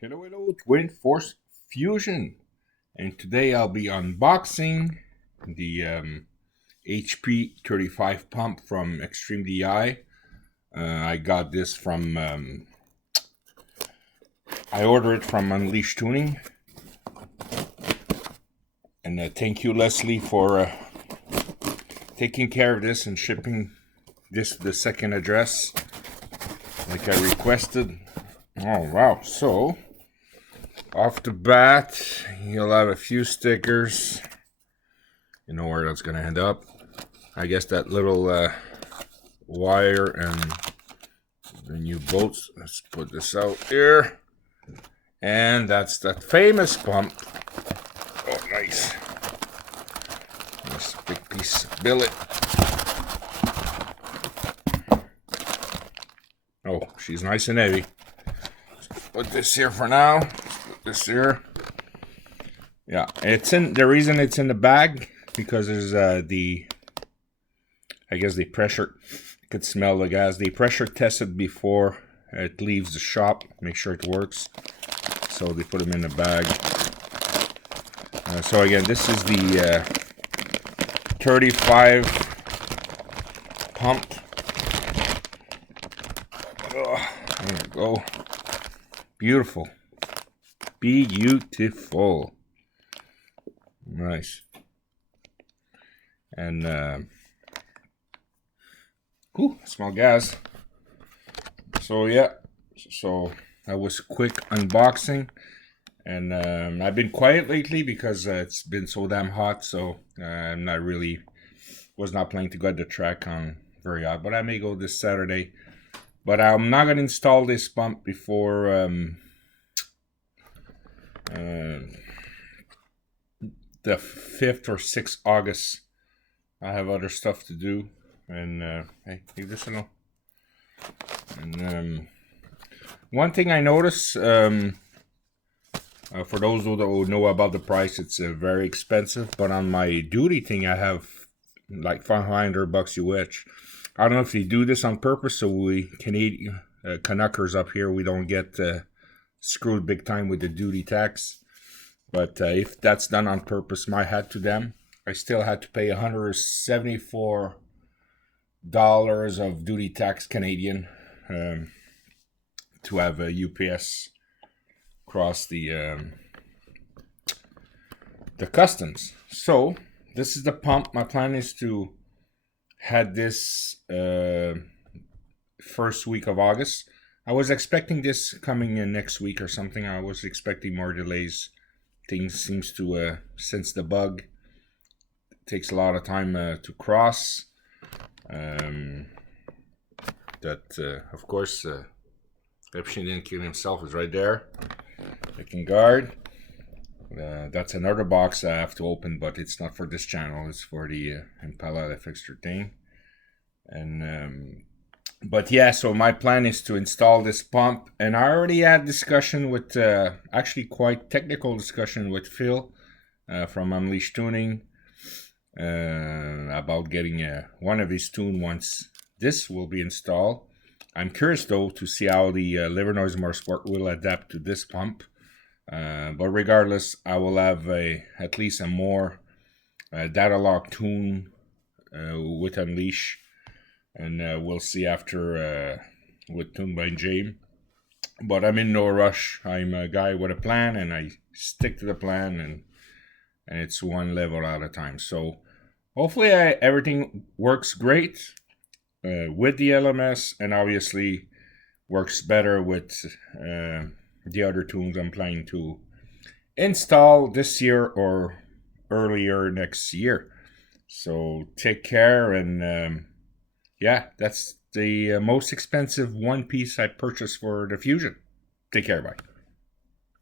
Hello, Twin Force Fusion, and today I'll be unboxing the HP35 pump from Xtreme-DI. I got this from, I ordered it from Unleashed Tuning, and thank you, Leslie, for taking care of this and shipping this to the second address like I requested. Oh wow, so off the bat, you'll have a few stickers. You know where that's gonna end up. I guess that little wire and the new bolts. Let's put this out here. And that's that famous pump. Oh, nice. Nice big piece of billet. Oh, she's nice and heavy. Put this here for now. Put this here. Yeah, it's in. The reason it's in the bag because there's I guess the pressure. You could smell the gas. The pressure tested before it leaves the shop. Make sure it works. So they put them in the bag. So again, this is the 35 pump. Oh, there we go. Beautiful. Beautiful. Nice. And smell gas. So yeah. So that was quick unboxing. And I've been quiet lately because it's been so damn hot. So I'm not really was not planning to go to the track on very hot. But I may go this Saturday. But I'm not going to install this pump before the 5th or 6th August. I have other stuff to do. And, hey, leave this alone. And one thing I noticed, for those who don't know about the price, it's very expensive. But on my duty thing, I have like $500 US. I don't know if they do this on purpose, so we Canadian Canuckers up here, we don't get screwed big time with the duty tax. But if that's done on purpose, my hat to them. I still had to pay $174 of duty tax Canadian to have a UPS cross the customs. So this is the pump. My plan is to had this first week of August. I was expecting this coming in next week or something. I was expecting more delays. Things seems to since the bug takes a lot of time to cross. Of course, Epstein didn't kill himself is right there. Taking guard. That's another box I have to open, but it's not for this channel. It's for the Impala fixture thing. And but yeah, so my plan is to install this pump, and I already had discussion with actually quite technical discussion with Phil from Unleashed Tuning about getting one of his tune once this will be installed. I'm curious though to see how the Liver Noise Motorsport will adapt to this pump. But regardless, I will have at least a more data log tune with Unleash, and we'll see after with Tune by James. But I'm in no rush. I'm a guy with a plan, and I stick to the plan, and it's one level at a time. So hopefully everything works great with the LMS, and obviously works better with the other tunes I'm planning to install this year or earlier next year. So take care, and yeah, that's the most expensive one piece I purchased for the Fusion. Take care, bye.